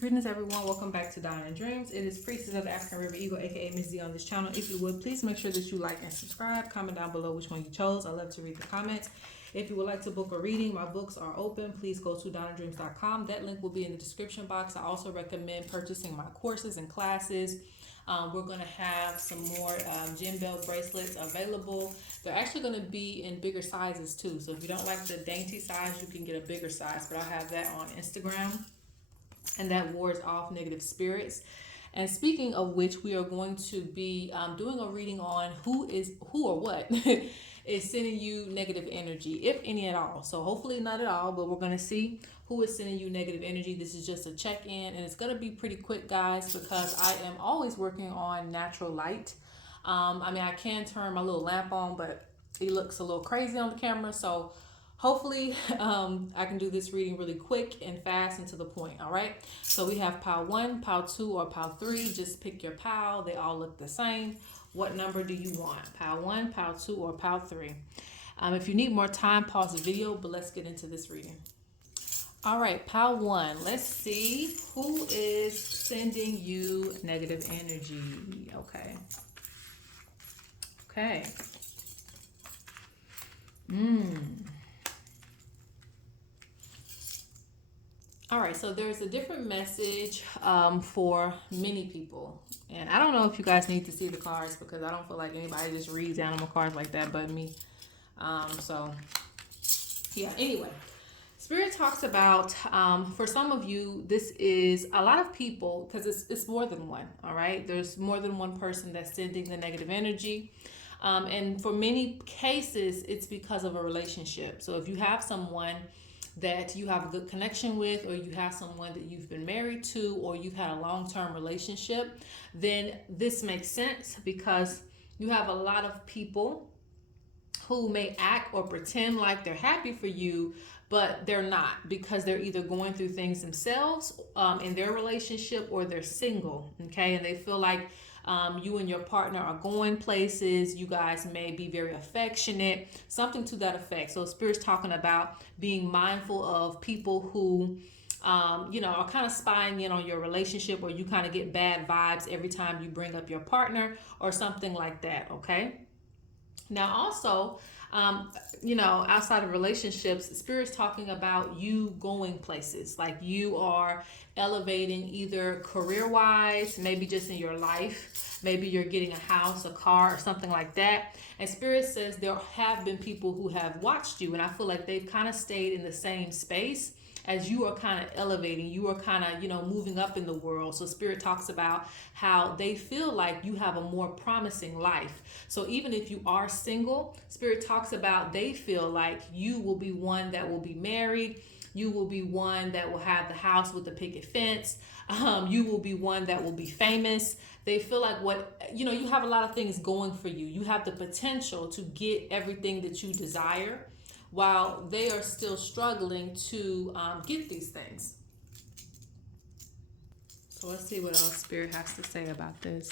Greetings everyone, welcome back to Dine and Dreams. It is Priestess of the African River Eagle, aka Ms.Z on this channel. If you would, please make sure that you like and subscribe. Comment down below which one you chose. I love to read the comments. If you would like to book a reading, my books are open. Please go to dineanddreams.com. That link will be in the description box. I also recommend purchasing my courses and classes. We're going to have some more gem belt bracelets available. They're actually going to be in bigger sizes too. So if you don't like the dainty size, you can get a bigger size. But I'll have that on Instagram. And that wards off negative spirits. And speaking of which, we are going to be doing a reading on who or what is sending you negative energy, if any at all. So hopefully not at all, but we're going to see who is sending you negative energy. This is just a check-in, and it's going to be pretty quick, guys, because I am always working on natural light. I mean, I can turn my little lamp on, but it looks a little crazy on the camera, so hopefully I can do this reading really quick and fast and to the point. All right, so we have pile 1, pile 2, or pile 3. Just pick your pile. They all look the same. What number do you want? Pile 1, pile 2, or pile 3? If you need more time, pause the video, but let's get into this reading. All right, pile 1. Let's see who is sending you negative energy. Okay. All right, so there's a different message for many people. And I don't know if you guys need to see the cards because I don't feel like anybody just reads animal cards like that but me. So, yeah, anyway. Spirit talks about, for some of you, this is a lot of people, because it's more than one, all right? There's more than one person that's sending the negative energy. And for many cases, it's because of a relationship. So if you have someone that you have a good connection with, or you have someone that you've been married to, or you've had a long-term relationship, then this makes sense because you have a lot of people who may act or pretend like they're happy for you, but they're not, because they're either going through things themselves in their relationship, or they're single, okay? And they feel like you and your partner are going places. You guys may be very affectionate, something to that effect. So Spirit's talking about being mindful of people who are kind of spying in on your relationship, or you kind of get bad vibes every time you bring up your partner or something like that, okay? Now also, outside of relationships, Spirit's talking about you going places, like you are elevating either career-wise, maybe just in your life, maybe you're getting a house, a car, or something like that. And Spirit says there have been people who have watched you, and I feel like they've kind of stayed in the same space as you are kind of elevating, you are kind of, moving up in the world. So Spirit talks about how they feel like you have a more promising life. So even if you are single, Spirit talks about they feel like you will be one that will be married. You will be one that will have the house with the picket fence. You will be one that will be famous. They feel like you have a lot of things going for you. You have the potential to get everything that you desire, while they are still struggling to get these things. So let's see what else Spirit has to say about this.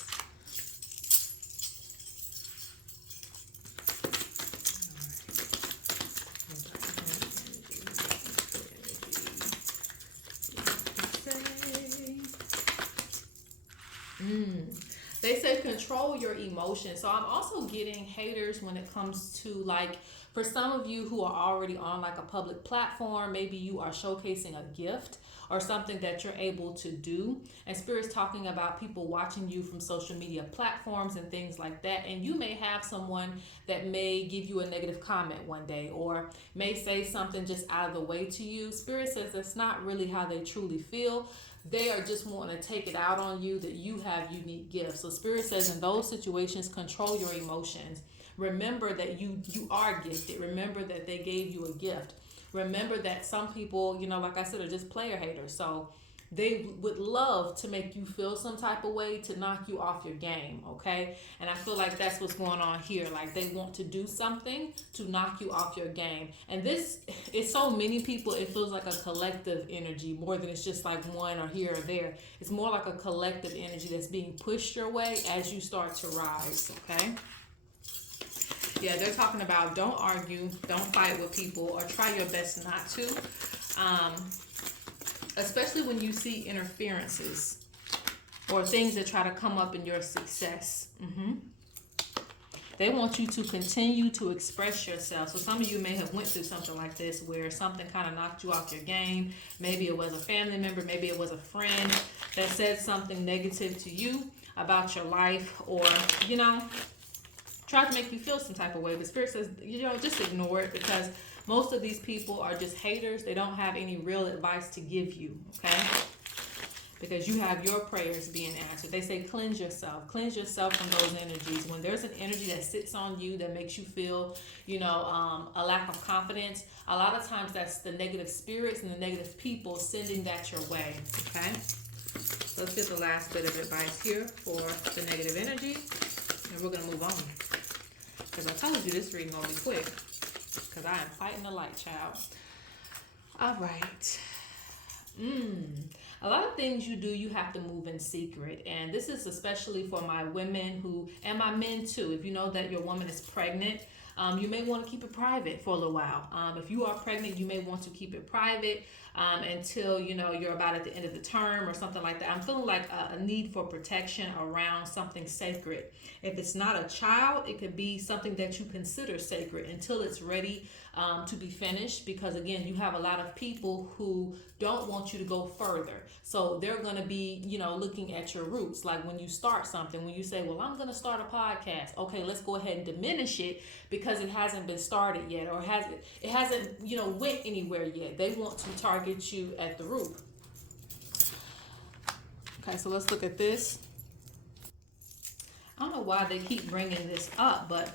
They say control your emotions. So I'm also getting haters when it comes to, like, for some of you who are already on like a public platform, maybe you are showcasing a gift or something that you're able to do. And Spirit's talking about people watching you from social media platforms and things like that. And you may have someone that may give you a negative comment one day, or may say something just out of the way to you. Spirit says that's not really how they truly feel. They are just wanting to take it out on you, that you have unique gifts. So Spirit says in those situations, control your emotions. Remember that you are gifted. Remember that they gave you a gift. Remember that some people, like I said, are just player haters. So they would love to make you feel some type of way, to knock you off your game, okay? And I feel like that's what's going on here. Like they want to do something to knock you off your game. And this is so many people, it feels like a collective energy more than it's just like one or here or there. It's more like a collective energy that's being pushed your way as you start to rise, okay? Yeah, they're talking about don't argue, don't fight with people, or try your best not to. especially when you see interferences or things that try to come up in your success. They want you to continue to express yourself. So some of you may have went through something like this where something kind of knocked you off your game. Maybe it was a family member, maybe it was a friend that said something negative to you about your life, or, you know, tried to make you feel some type of way. But Spirit says, you know, just ignore it, because most of these people are just haters. They don't have any real advice to give you, okay? Because you have your prayers being answered. They say cleanse yourself. Cleanse yourself from those energies. When there's an energy that sits on you that makes you feel, you know, a lack of confidence, a lot of times that's the negative spirits and the negative people sending that your way, okay? So let's get the last bit of advice here for the negative energy, and we're going to move on. Because I told you this reading going to be quick, because I am fighting the light, child. All right. A lot of things you do, you have to move in secret. And this is especially for my women who, and my men too. If you know that your woman is pregnant, you may want to keep it private for a little while. If you are pregnant, you may want to keep it private until, you know, you're about at the end of the term or something like that. I'm feeling like a need for protection around something sacred. If it's not a child, it could be something that you consider sacred until it's ready to be finished, because again, you have a lot of people who don't want you to go further. So they're going to be, you know, looking at your roots. Like when you start something, when you say, well, I'm going to start a podcast. Okay, let's go ahead and diminish it because it hasn't been started yet, or it hasn't, you know, went anywhere yet. They want to target you at the root. Okay, so let's look at this. I don't know why they keep bringing this up, but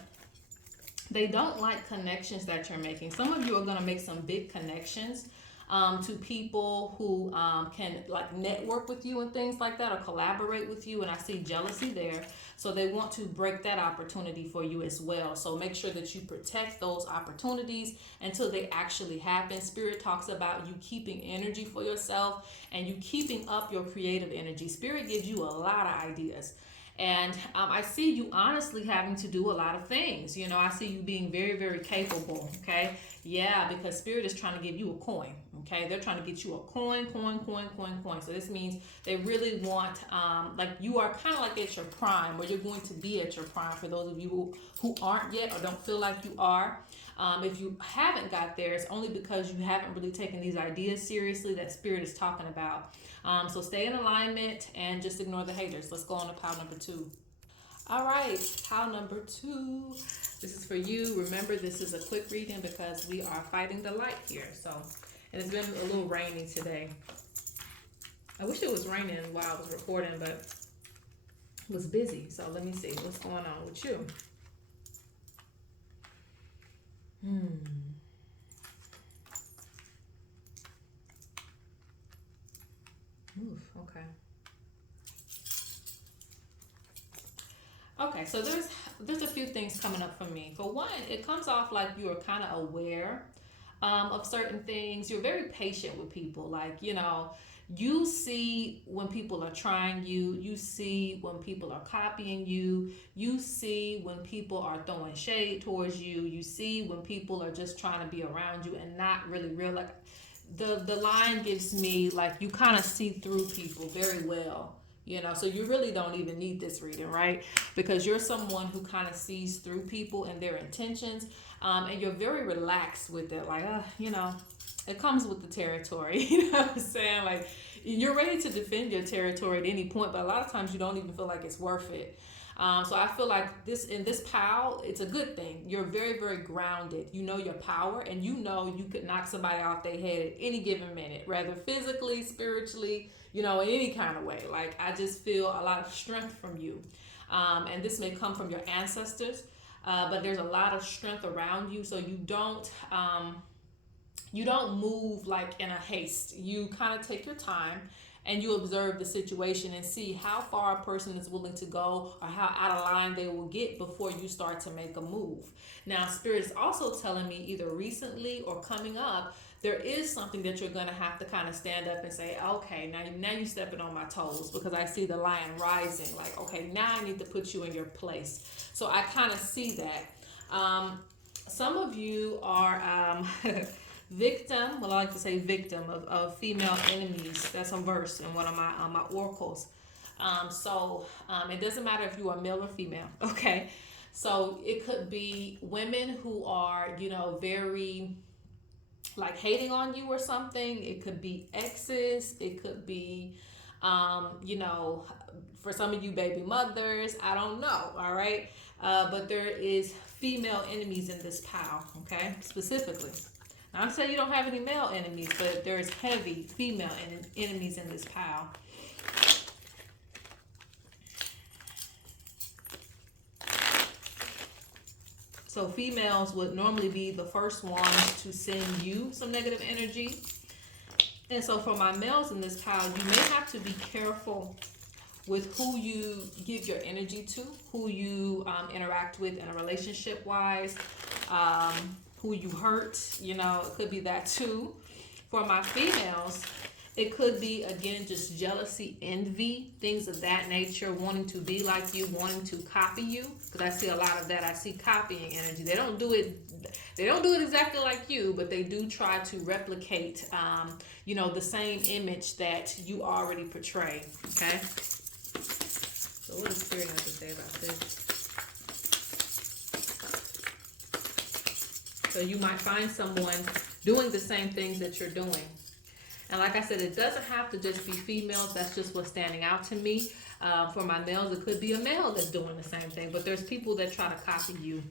they don't like connections that you're making. Some of you are going to make some big connections to people who can like network with you and things like that, or collaborate with you. And I see jealousy there. So they want to break that opportunity for you as well. So make sure that you protect those opportunities until they actually happen. Spirit talks about you keeping energy for yourself and you keeping up your creative energy. Spirit gives you a lot of ideas. And I see you honestly having to do a lot of things. You know, I see you being very, very capable, okay? Yeah, because Spirit is trying to give you a coin, okay? They're trying to get you a coin. So this means they really want, like you are kind of like at your prime, where you're going to be at your prime, for those of you who aren't yet or don't feel like you are. If you haven't got there, it's only because you haven't really taken these ideas seriously that Spirit is talking about. So stay in alignment and just ignore the haters. Let's go on to pile number 2. All right, pile number 2. This is for you. Remember, this is a quick reading because we are fighting the light here. So, and it's been a little rainy today. I wish it was raining while I was recording, but it was busy. So let me see what's going on with you. Okay. Okay, so there's a few things coming up for me. For one, it comes off like you are kind of aware of certain things. You're very patient with people. Like, you know, you see when people are trying you. You see when people are copying you. You see when people are throwing shade towards you. You see when people are just trying to be around you and not really real. Like the line gives me like you kind of see through people very well. You know, so you really don't even need this reading, right? Because you're someone who kind of sees through people and their intentions, and you're very relaxed with it. Like, you know, it comes with the territory. You know what I'm saying? Like, you're ready to defend your territory at any point, but a lot of times you don't even feel like it's worth it. So I feel like this in this pile, it's a good thing. You're very, very grounded. You know your power, and you know you could knock somebody off their head at any given minute, whether physically, spiritually, you know, in any kind of way. Like, I just feel a lot of strength from you. And this may come from your ancestors, but there's a lot of strength around you. So you don't move like in a haste. You kind of take your time and you observe the situation and see how far a person is willing to go or how out of line they will get before you start to make a move. Now, Spirit is also telling me either recently or coming up, there is something that you're going to have to kind of stand up and say, okay, now you're stepping on my toes, because I see the lion rising. Like, okay, now I need to put you in your place. So I kind of see that. Some of you are... Victim, well, I like to say victim of female enemies. That's a verse in one of my oracles. It doesn't matter if you are male or female, okay? So it could be women who are, very like hating on you or something. It could be exes. It could be, for some of you, baby mothers. I don't know. All right. But there is female enemies in this pile. Okay. Specifically. Now, I'm saying you don't have any male enemies, but there's heavy female enemies in this pile. So females would normally be the first ones to send you some negative energy. And so for my males in this pile, you may have to be careful with who you give your energy to, who you interact with in a relationship wise, who you hurt, it could be that too. For my females, it could be, again, just jealousy, envy, things of that nature, wanting to be like you, wanting to copy you. Because I see a lot of that. I see copying energy. They don't do it exactly like you, but they do try to replicate, the same image that you already portray. Okay? So what does Spirit have to say about this? So you might find someone doing the same things that you're doing. And like I said, it doesn't have to just be females. That's just what's standing out to me. For my males, it could be a male that's doing the same thing. But there's people that try to copy you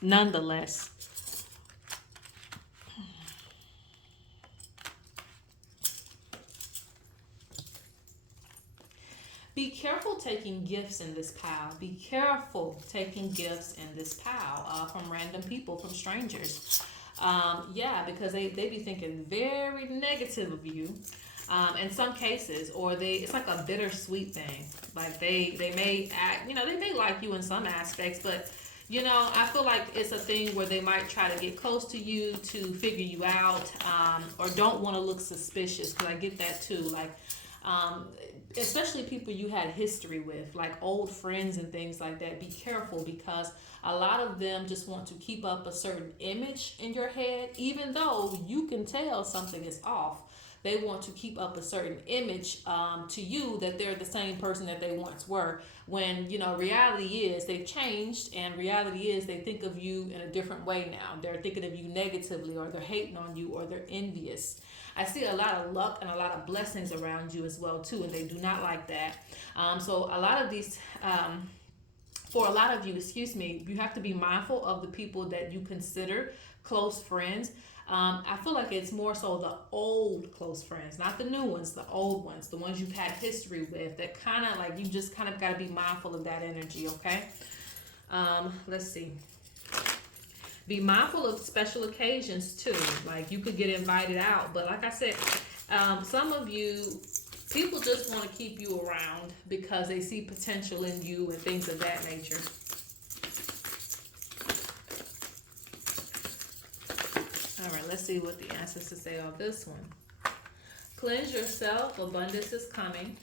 nonetheless. Be careful taking gifts in this pile. Be careful taking gifts in this pile from random people, from strangers. Because they be thinking very negative of you in some cases, or it's like a bittersweet thing. Like they may act, they may like you in some aspects, but I feel like it's a thing where they might try to get close to you to figure you out, or don't want to look suspicious, because I get that too. Like, especially people you had history with, like old friends and things like that. Be careful, because a lot of them just want to keep up a certain image in your head, even though you can tell something is off. They want to keep up a certain image to you, that they're the same person that they once were, when reality is they've changed, and reality is they think of you in a different way now. They're thinking of you negatively, or they're hating on you, or they're envious. I see a lot of luck and a lot of blessings around you as well too, and they do not like that. So a lot of these, for a lot of you, you have to be mindful of the people that you consider close friends. I feel like it's more so the old close friends, not the new ones, the old ones, the ones you've had history with, that kind of like, you just kind of got to be mindful of that energy, okay? Let's see. Be mindful of special occasions too. Like, you could get invited out, but like I said, some of you, people just want to keep you around because they see potential in you and things of that nature. All right, let's see what the ancestors say on this one. Cleanse yourself. Abundance is coming.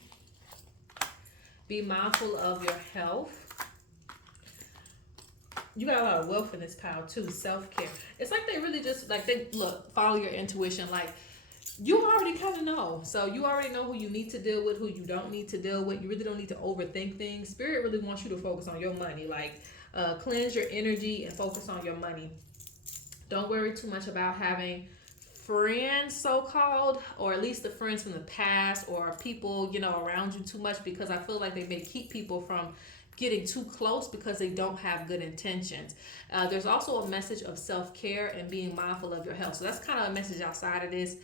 Be mindful of your health. You got a lot of wealth in this pile too. Self-care. It's like they really just, like, they follow your intuition. Like, you already kind of know. So you already know who you need to deal with, who you don't need to deal with. You really don't need to overthink things. Spirit really wants you to focus on your money. Like, cleanse your energy and focus on your money. Don't worry too much about having friends, so-called, or at least the friends from the past, or people, around you too much, because I feel like they may keep people from getting too close because they don't have good intentions. There's also a message of self-care and being mindful of your health. So that's kind of a message outside of this,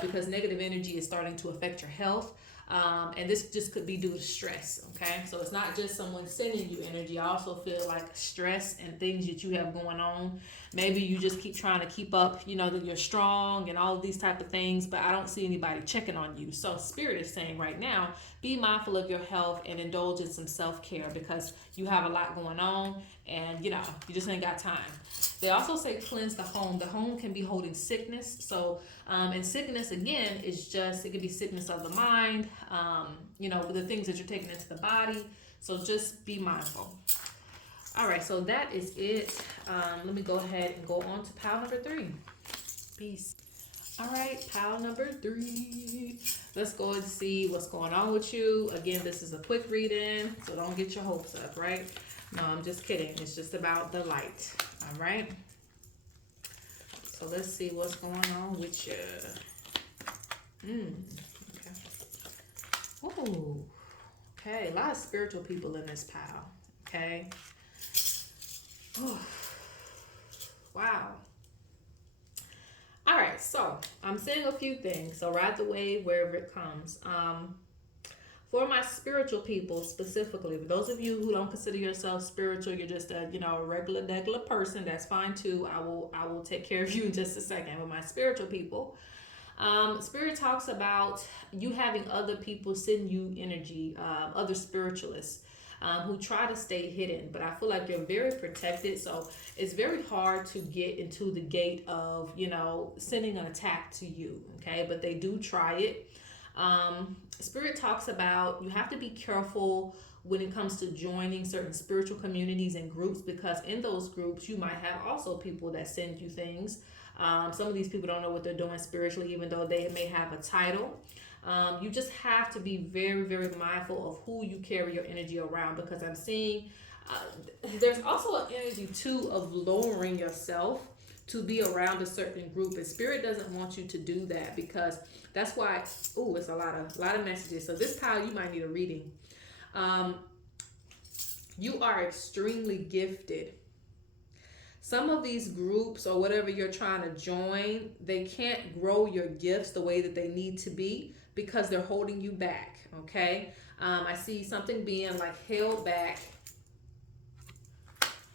because negative energy is starting to affect your health. And this just could be due to stress, okay? So it's not just someone sending you energy. I also feel like stress and things that you have going on. Maybe you just keep trying to keep up, that you're strong and all of these type of things, but I don't see anybody checking on you. So Spirit is saying right now, be mindful of your health and indulge in some self-care, because you have a lot going on and, you just ain't got time. They also say cleanse the home. The home can be holding sickness. So, and sickness, again, is just, it could be sickness of the mind, the things that you're taking into the body. So just be mindful. All right, so that is it. Let me go ahead and go on to pile number 3. Peace. All right, pile number 3. Let's go and see what's going on with you. Again, this is a quick reading, so don't get your hopes up, right? No, I'm just kidding. It's just about the light. All right. So let's see what's going on with you. Okay. Oh, okay. A lot of spiritual people in this pile. Okay. Oh, wow. All right, so I'm seeing a few things. So ride the wave wherever it comes. For my spiritual people specifically, for those of you who don't consider yourself spiritual, you're just a a regular person. That's fine too. I will take care of you in just a second. But my spiritual people, Spirit talks about you having other people send you energy, other spiritualists. Who try to stay hidden, but I feel like you're very protected, so it's very hard to get into the gate of sending an attack to you. Okay, but they do try it. Spirit talks about you have to be careful when it comes to joining certain spiritual communities and groups, because in those groups you might have also people that send you things. Some of these people don't know what they're doing spiritually, even though they may have a title. You just have to be very, very mindful of who you carry your energy around, because I'm seeing there's also an energy too of lowering yourself to be around a certain group, and Spirit doesn't want you to do that, because that's why. Oh, it's a lot of messages. So this pile, you might need a reading. You are extremely gifted. Some of these groups or whatever you're trying to join, they can't grow your gifts the way that they need to be because they're holding you back. Okay. I see something being like held back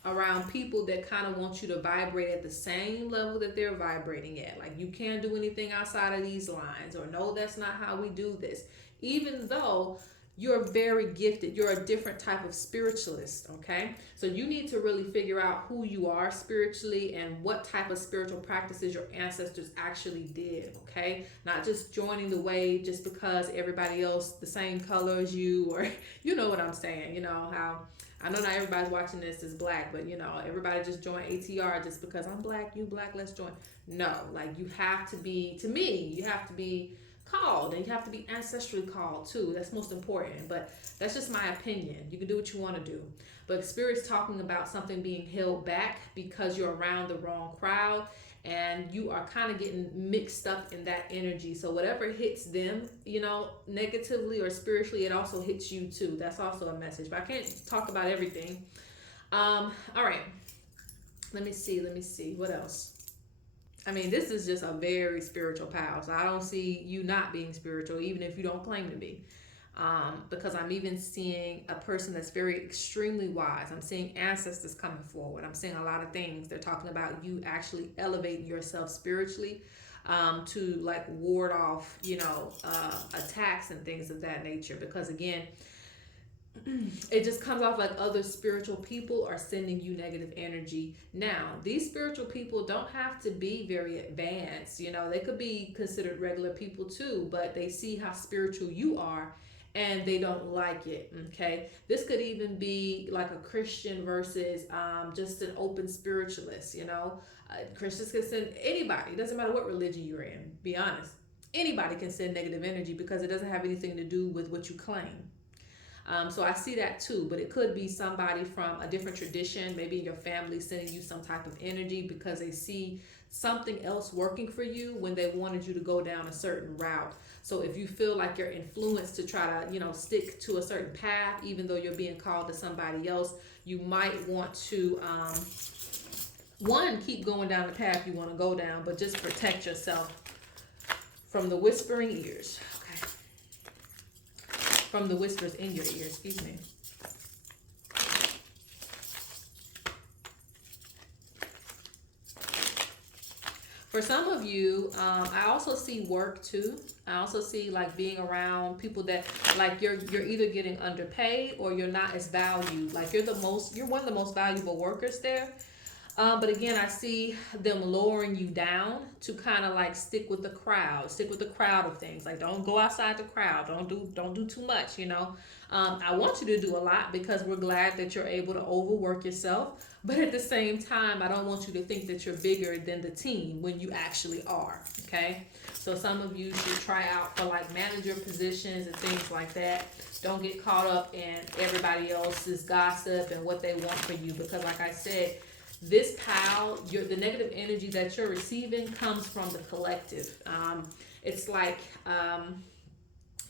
around people that kind of want you to vibrate at the same level that they're vibrating at. Like, you can't do anything outside of these lines, or no, that's not how we do this. Even though you're very gifted, you're a different type of spiritualist. Okay, so you need to really figure out who you are spiritually and what type of spiritual practices your ancestors actually did. Okay, not just joining the wave just because everybody else the same color as you, or you know what I'm saying. You know how I know not everybody's watching this is black, but everybody just join ATR just because I'm black, you black, let's join. No, like, you have to be, to me, you have to be called, and you have to be ancestrally called too. That's most important, but that's just my opinion. You can do what you want to do, but Spirit's talking about something being held back because you're around the wrong crowd and you are kind of getting mixed up in that energy. So whatever hits them, negatively or spiritually, it also hits you too. That's also a message, but I can't talk about everything. All right, let me see what else. I mean, this is just a very spiritual pile, so I don't see you not being spiritual, even if you don't claim to be. Because I'm even seeing a person that's very extremely wise. I'm seeing ancestors coming forward. I'm seeing a lot of things. They're talking about you actually elevating yourself spiritually, to like ward off, attacks and things of that nature. Because again, it just comes off like other spiritual people are sending you negative energy. Now, these spiritual people don't have to be very advanced. They could be considered regular people too, but they see how spiritual you are and they don't like it. Okay, this could even be like a Christian versus just an open spiritualist. Christians can send anybody. It doesn't matter what religion you're in. Be honest, anybody can send negative energy because it doesn't have anything to do with what you claim. So I see that too, but it could be somebody from a different tradition, maybe in your family, sending you some type of energy because they see something else working for you when they wanted you to go down a certain route. So if you feel like you're influenced to try to, stick to a certain path, even though you're being called to somebody else, you might want to, keep going down the path you want to go down, but just protect yourself from the whispering ears. From the whispers in your ear, excuse me. For some of you, I also see work too. I also see like being around people that like you're either getting underpaid or you're not as valued. Like you're one of the most valuable workers there. But again, I see them lowering you down to kind of like stick with the crowd of things. Like don't go outside the crowd. Don't do too much. I want you to do a lot because we're glad that you're able to overwork yourself. But at the same time, I don't want you to think that you're bigger than the team when you actually are. Okay. So some of you should try out for like manager positions and things like that. Don't get caught up in everybody else's gossip and what they want for you because, like I said, this pile, the negative energy that you're receiving comes from the collective. It's like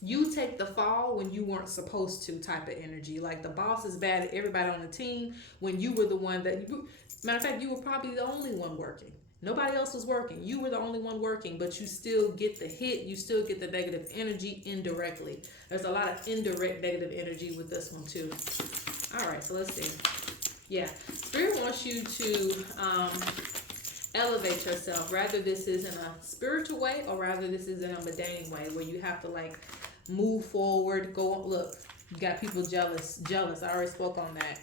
you take the fall when you weren't supposed to type of energy. Like the boss is bad at everybody on the team when you were the one matter of fact, you were probably the only one working. Nobody else was working. You were the only one working, but you still get the hit. You still get the negative energy indirectly. There's a lot of indirect negative energy with this one too. All right, so let's see. Yeah, Spirit wants you to elevate yourself. Rather this is in a spiritual way or rather this is in a mundane way where you have to like move forward, go on. Look, you got people jealous. I already spoke on that.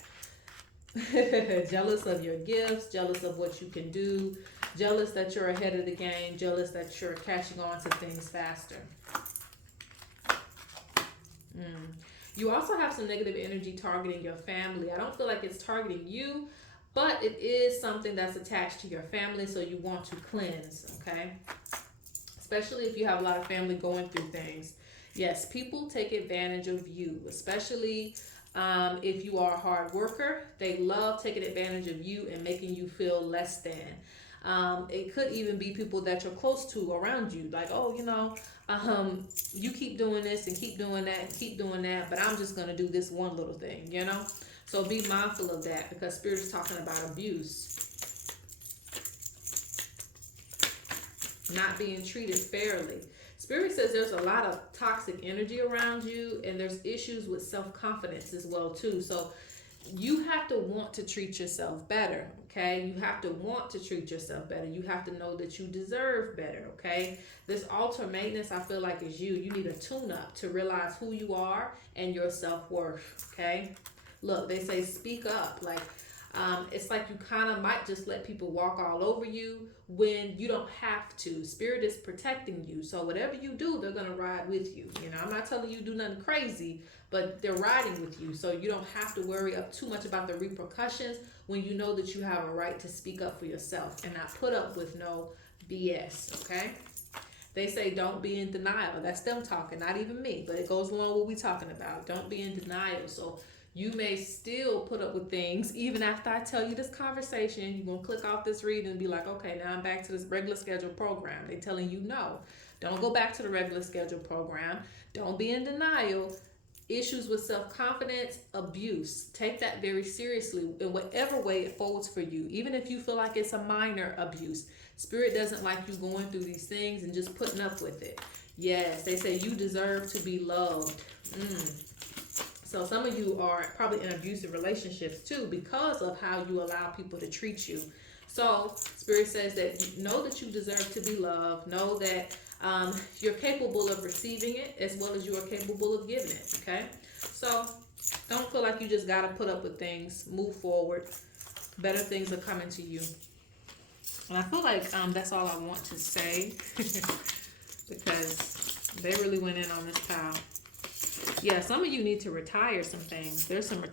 Jealous of your gifts, jealous of what you can do, jealous that you're ahead of the game, jealous that you're catching on to things faster. You also have some negative energy targeting your family. I don't feel like it's targeting you, but it is something that's attached to your family, so you want to cleanse, okay? Especially if you have a lot of family going through things. Yes, people take advantage of you, especially if you are a hard worker. They love taking advantage of you and making you feel less than. It could even be people that you're close to around you, like, oh, you keep doing this and keep doing that and keep doing that, but I'm just going to do this one little thing, So be mindful of that because Spirit is talking about abuse. Not being treated fairly. Spirit says there's a lot of toxic energy around you and there's issues with self-confidence as well too. So you have to want to treat yourself better, okay? You have to want to treat yourself better. You have to know that you deserve better, okay? This altar maintenance, I feel like, is you. You need a tune-up to realize who you are and your self-worth, okay? Look, they say speak up. Like, it's like you kind of might just let people walk all over you when you don't have to. Spirit is protecting you. So whatever you do, they're going to ride with you. I'm not telling you do nothing crazy, but they're riding with you. So you don't have to worry up too much about the repercussions when you know that you have a right to speak up for yourself and not put up with no BS, okay? They say don't be in denial. That's them talking, not even me, but it goes along with what we're talking about. Don't be in denial. So you may still put up with things even after I tell you this conversation. You're going to click off this reading and be like, okay, now I'm back to this regular scheduled program. They're telling you no. Don't go back to the regular scheduled program. Don't be in denial. Issues with self-confidence, abuse. Take that very seriously in whatever way it folds for you. Even if you feel like it's a minor abuse. Spirit doesn't like you going through these things and just putting up with it. Yes, they say you deserve to be loved. So some of you are probably in abusive relationships too because of how you allow people to treat you. So Spirit says that you know that you deserve to be loved. Know that you're capable of receiving it as well as you are capable of giving it, okay? So don't feel like you just got to put up with things. Move forward. Better things are coming to you. And I feel like that's all I want to say because they really went in on this pile. Yeah, some of you need to retire some things. There's some,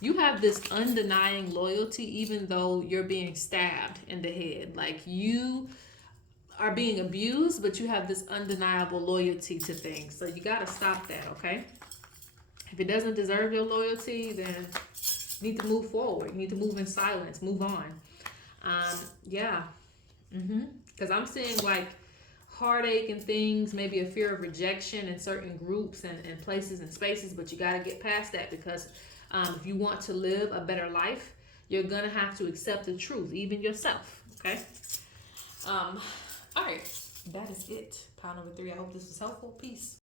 you have this undenying loyalty even though you're being stabbed in the head. Like you are being abused, but you have this undeniable loyalty to things. So you got to stop that, okay? If it doesn't deserve your loyalty, then you need to move forward. You need to move in silence, move on. Because I'm seeing like heartache and things, maybe a fear of rejection in certain groups and places and spaces, but you got to get past that because if you want to live a better life, you're going to have to accept the truth, even yourself, okay? All right, that is it. Pile number 3. I hope this was helpful. Peace.